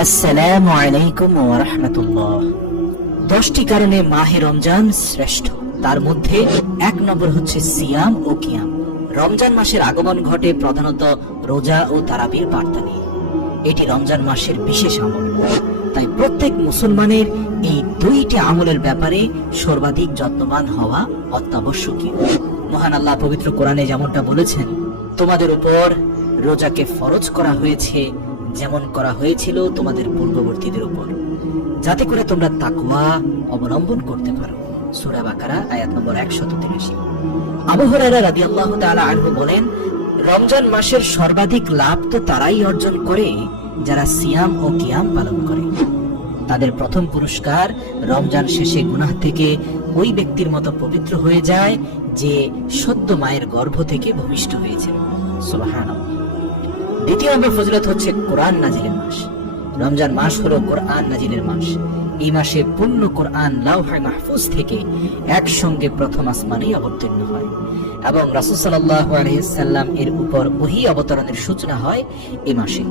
আসসালামু আলাইকুম ওয়া রাহমাতুল্লাহ। 10টি কারণে মাহে রমজান শ্রেষ্ঠ। তার মধ্যে 1 নম্বর হচ্ছে সিয়াম ও কিয়াম। রমজান মাসের আগমন ঘটে প্রধানত রোজা ও তারাবির বার্তা নিয়ে। এটি রমজান মাসের বিশেষ আমল, তাই প্রত্যেক মুসলমানের এই দুইটি আমলের ব্যাপারে সর্বাধিক যত্নবান হওয়া অত্যাবশ্যকীয়। মহান আল্লাহ পবিত্র কোরআনে যেমনটা বলেছেন, তোমাদের উপর রোজাকে ফরজ করা হয়েছে যেমন করা হয়েছিল তোমাদের পূর্ববর্তীদের উপর, যাতে করে তোমরা তাকওয়া অবলম্বন করতে পারো। সূরা বাকারা আয়াত নম্বর 183। আবু হুরায়রা রাদিয়াল্লাহু তাআলা আনহু বলেন, রমজান মাসের সর্বাধিক লাভ তো তারাই অর্জন করে যারা সিয়াম ও কিয়াম পালন করে। তাদের প্রথম পুরস্কার রমজান শেষে গুনাহ থেকে ওই ব্যক্তির মতো পবিত্র হয়ে যায় যে সদ্য মায়ের গর্ভ থেকে ভূমিষ্ঠ হয়েছিল। সুবহানাল্লাহ। দ্বিতীয় নম্বর ফজিলত হচ্ছে কোরআন নাজিলের মাস। রমজান মাস হলো কোরআন নাজিলের মাস। এই মাসে পূর্ণ কোরআন লাওহে মাহফুজ থেকে একসঙ্গে প্রথম আসমানে অবতীর্ণ হয় এবং রাসূল সাল্লাল্লাহু আলাইহি সাল্লাম এর উপর ওহী অবতরণের সূচনা হয় এই মাসে।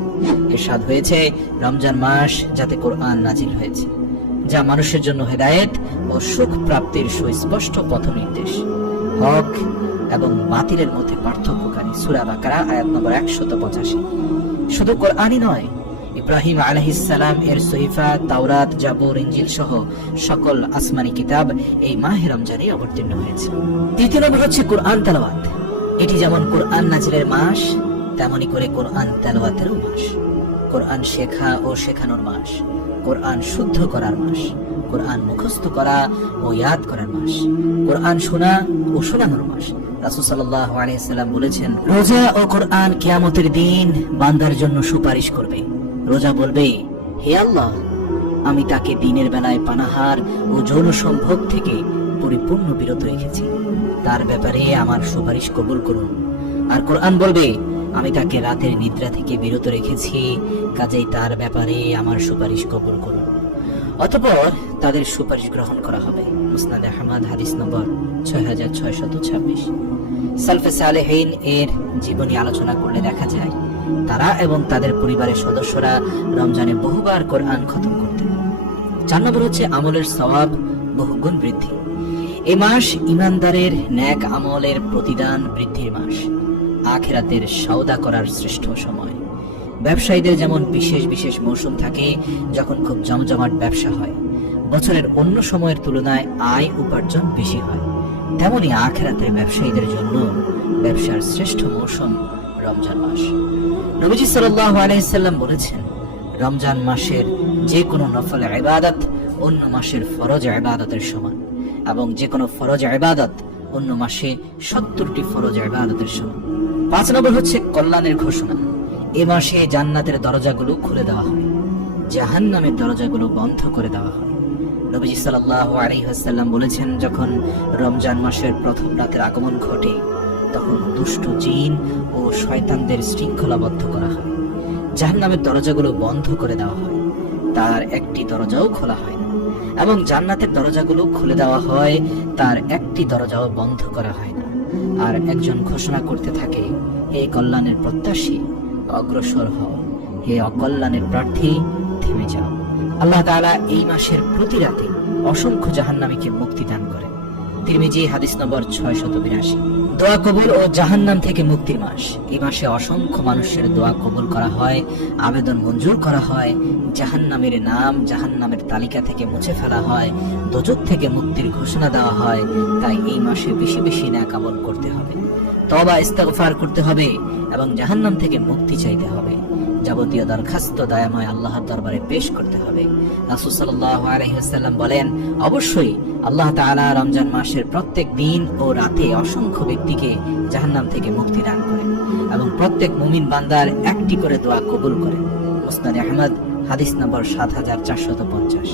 ইরশাদ হয়েছে, রমজান মাস যাতে কোরআন নাজিল হয়েছে, যা মানুষের জন্য হেদায়েত ও সুখ প্রাপ্তির সুস্পষ্ট পথনির্দেশ, হক এবং বাতিলের মধ্যে পার্থক্যকারী। সূরা বাকারা আয়াত নম্বর 185। শুধু কোরআনই নয়, ইব্রাহিম আলাইহিস সালাম এর সহিফা, তাওরাত, জাবুর, ইনজিল সহ সকল আসমানি কিতাব এই মাহে রমজানে অবতীর্ণ হয়েছে। তৃতীয় নম্বর হচ্ছে কোরআন তেলাওয়াত। এটি যেমন কোরআন নাজিলের মাস, তেমনি করে কোরআন তেলাওয়াতেরও মাস। কোরআন শেখা ও শেখানোর মাস, কোরআন শুদ্ধ করার মাস, কোরআন মুখস্থ করা ও ইয়াদ করার মাস, কোরআন শোনা ও শোনানোর মাস। রাসূল সাল্লাল্লাহু আলাইহি সাল্লাম বলেছেন, রোজা ও কোরআন কিয়ামতের দিন বান্দার জন্য সুপারিশ করবে। রোজা বলবে, হে আল্লাহ, আমি তাকে দিনের বেলায় পানাহার ও যৌন সম্ভোগ থেকে পরিপূর্ণ বিরত রেখেছি, তার ব্যাপারে আমার সুপারিশ কবুল করুন। আর কোরআন বলবে, আমি তাকে রাতের নিদ্রা থেকে বিরত রেখেছি, কাজেই তার ব্যাপারে আমার সুপারিশ কবুল করুন। অতঃপর তাদের সুপারিশ গ্রহণ করা হবে। মুসনাদে আহমদ হাদিস নম্বর 6626। সালফে সালেহিন এর জীবনী আলোচনা করলে দেখা যায়, তারা এবং তাদের পরিবারের সদস্যরা রমজানে বহুবার কোরআন খতম করতেন। 4 নম্বর হচ্ছে আমলের সওয়াব বহুগুণ বৃদ্ধি। এই মাস ঈমানদারের নেক আমলের প্রতিদান বৃদ্ধির মাস, আখিরাতের সওদা করার শ্রেষ্ঠ সময়। ব্যবসায়ীদের যেমন বিশেষ বিশেষ মৌসুম থাকে যখন খুব জমজমাট ব্যবসা হয়, বছরের অন্য সময়ের তুলনায় আয় উপার্জন বেশি হয়, তেমনি আখিরাতের ব্যবসায়ীদের জন্য ব্যবসার শ্রেষ্ঠ মৌসুম রমজান মাস। নবীজি সাল্লাল্লাহু আলাইহি সাল্লাম বলেছেন, রমজান মাসের যে কোনো নফল ইবাদত অন্য মাসের ফরজ ইবাদতের সমান, এবং যে কোনো ফরজ ইবাদত অন্য মাসে 70টি ফরজ ইবাদতের সমান। 5 নম্বর হচ্ছে কল্যাণের ঘোষণা। এ মাসে জান্নাতের দরজাগুলো খুলে দেওয়া হয়, জাহান্নামের দরজাগুলো বন্ধ করে দেওয়া হয়। নবীজি সাল্লাল্লাহু আলাইহি ওয়াসাল্লাম বলেছেন, যখন রমজান মাসের প্রথম রাতের আগমন ঘটে, তখন দুষ্ট জিন ও শয়তানদের শৃঙ্খলাবদ্ধ করা হয়, জাহান্নামের দরজাগুলো বন্ধ করে দেওয়া হয়, তার একটি দরজাও খোলা হয় না, এবং জান্নাতের দরজাগুলো খুলে দেওয়া হয়, তার একটি দরজাও বন্ধ করা হয় না। আর একজন ঘোষণা করতে থাকে, হে কল্যাণের প্রত্যাশী, অগ্রসর হও, হে অকল্যাণের প্রার্থী, থেমে যাও। আল্লাহ তাআলা এই মাসের প্রতি রাতে অসংখ্য জাহান্নামীকে মুক্তি দান করেন। তিরমিজি হাদিস নম্বর 682। দোয়া কবুল ও জাহান্নাম থেকে মুক্তির মাস। এই মাসে অসংখ্য মানুষের দোয়া কবুল করা হয়, আবেদন মঞ্জুর করা হয়, জাহান্নামের নাম জাহান্নামের তালিকা থেকে মুছে ফেলা হয়, দোজখ থেকে মুক্তির ঘোষণা দেওয়া হয়। তাই এই মাসে বেশি বেশি নেক আমল করতে হবে, তওবা ইস্তিগফার করতে হবে এবং জাহান্নাম থেকে মুক্তি চাইতে হবে। যাবতীয় দরখাস্ত দয়াময় আল্লাহর দরবারে পেশ করতে হবে। রাসূল সাল্লাল্লাহু আলাইহি ওয়াসাল্লাম বলেন, অবশ্যই আল্লাহ তাআলা রমজান মাসের প্রত্যেক দিন ও রাতে অসংখ্য ব্যক্তিকে জাহান্নাম থেকে মুক্তি দান করেন এবং প্রত্যেক মুমিন বান্দার একটি করে দোয়া কবুল করেন। মুসনাদে আহমদ হাদিস নম্বর 7450।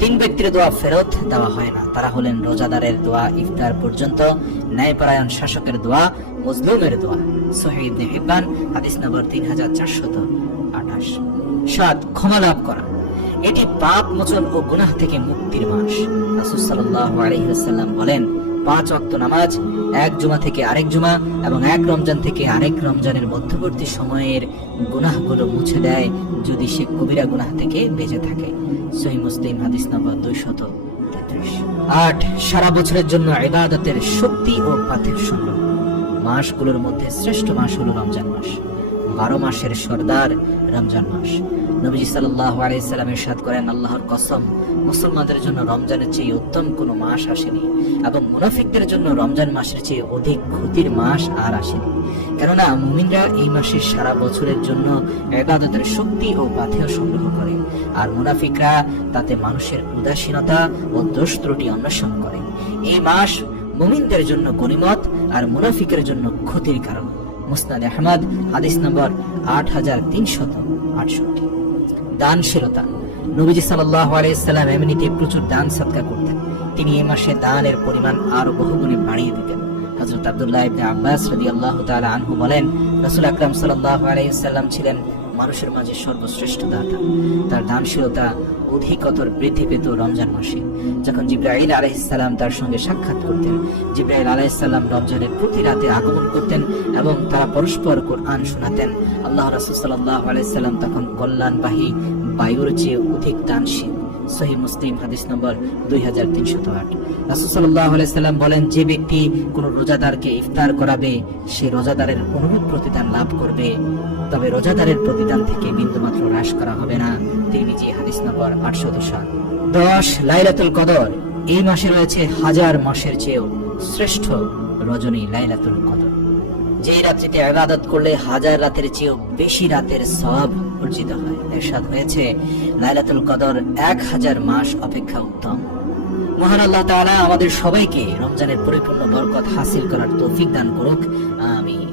3 ব্যক্তির দোয়া ফেরত দেওয়া হয় না। তারা হলেন রোজাদারের দোয়া ইফতার পর্যন্ত, ন্যায়পরায়ণ শাসকের দোয়া, মজলুমের দোয়া। সহিহ ইবনে হিব্বান হাদিস নম্বর 3428। 7 ক্ষমা লাভ করা। এটি পাপ মোচন ও গুনাহ থেকে মুক্তির মাস। রাসূল সাল্লাল্লাহু আলাইহি ওয়াসাল্লাম বলেন, 5 ওয়াক্ত নামাজ, এক জুমা থেকে আরেক জুমা এবং এক রমজান থেকে আরেক রমজানের মধ্যবর্তী সময়ের গুনাহগুলো মুছে দেয় যদি সে কবিরা গুনাহ থেকে বেঁচে থাকে। সহিহ মুসলিম হাদিস নম্বর 233। 8, সারা বছরের জন্য ইবাদতের শক্তি ও পাথের সংগ্রহ। মাসগুলোর মধ্যে শ্রেষ্ঠ মাস হলো রমজান মাস। 12 মাসের সর্দার রমজান মাস। নবীজি সাল্লাল্লাহু আলাইহি সাল্লাম ইরশাদ করেন, আল্লাহর কসম, মুসলমানদের জন্য রমজানের চেয়ে উত্তম কোনো মাস আসেনি এবং মুনাফিকদের জন্য রমজান মাসের চেয়ে অধিক ক্ষতির মাস আর আসেনি। কেননা মুমিনরা এই মাসে সারা বছরের জন্য ইবাদতের শক্তি ও পাথেয় সংগ্রহ করে, আর মুনাফিকরা তাতে মানুষের উদাসীনতা ও দোষ ত্রুটি অন্বেষণ করে। এই মাস মুমিনদের জন্য গনিমত আর মুনাফিকের জন্য ক্ষতির কারণ। মুসনাদ আহমদ হাদিস নম্বর 8368। দানশীলতা। নবীজি সাল্লাল্লাহু আলাইহি সাল্লাম এমনিতে প্রচুর দান সদকা করতেন। তিনি এই মাসে দানের পরিমাণ আরো বহুগুণে বাড়িয়ে দিতেন। হযরত আব্দুল্লাহ ইবনে আব্বাস রাদিয়াল্লাহু তাআলা আনহু বলেন, রাসূল আকরাম সাল্লাল্লাহু আলাইহি সাল্লাম ছিলেন মানুষের মাঝে সর্বশ্রেষ্ঠ দাতা। তার দানশীলতা অধিকতর বৃদ্ধি পেত রমজান মাসে, যখন জিবরাইল আলাইহিস সালাম তার সঙ্গে সাক্ষাৎ করতেন। জিবরাইল আলাইহিস সালাম রমজানের প্রতি রাতে আগমন করতেন এবং তারা পরস্পর কোরআন শোনাতেন। আল্লাহ রাসূল সাল্লাল্লাহু আলাইহি সাল্লাম তখন কল্যাণবাহী বায়ুর চেয়ে অধিক দানশীল। সহিহ মুসলিম হাদিস নম্বর 2308। রাসূল সাল্লাল্লাহু আলাইহি সাল্লাম বলেন, যে ব্যক্তি কোন রোজাদারকে ইফতার করাবে সে রোজাদারের অনুরূপ প্রতিদান লাভ করবে, তবে রোজাদারের প্রতিদান থেকে বিন্দুমাত্র হ্রাস করা হবে না। তিরমিজি হাদিস নম্বর 807। 10, লাইলাতুল কদর। এই মাসে রয়েছে হাজার মাসের চেয়েও শ্রেষ্ঠ রজনী লাইলাতুল কদর। যে রাত্রিতে ইবাদত করলে হাজার রাতের চেয়েও বেশি রাতের সওয়াব অর্জিত হয়। ইরশাদ হয়েছে, লাইলাতুল কদর 1000 মাস অপেক্ষা উত্তম। মহান আল্লাহ তাআলা আমাদের সবাইকে রমজানের পরিপূর্ণ বরকত হাসিল করার তৌফিক দান করুক। আমিন।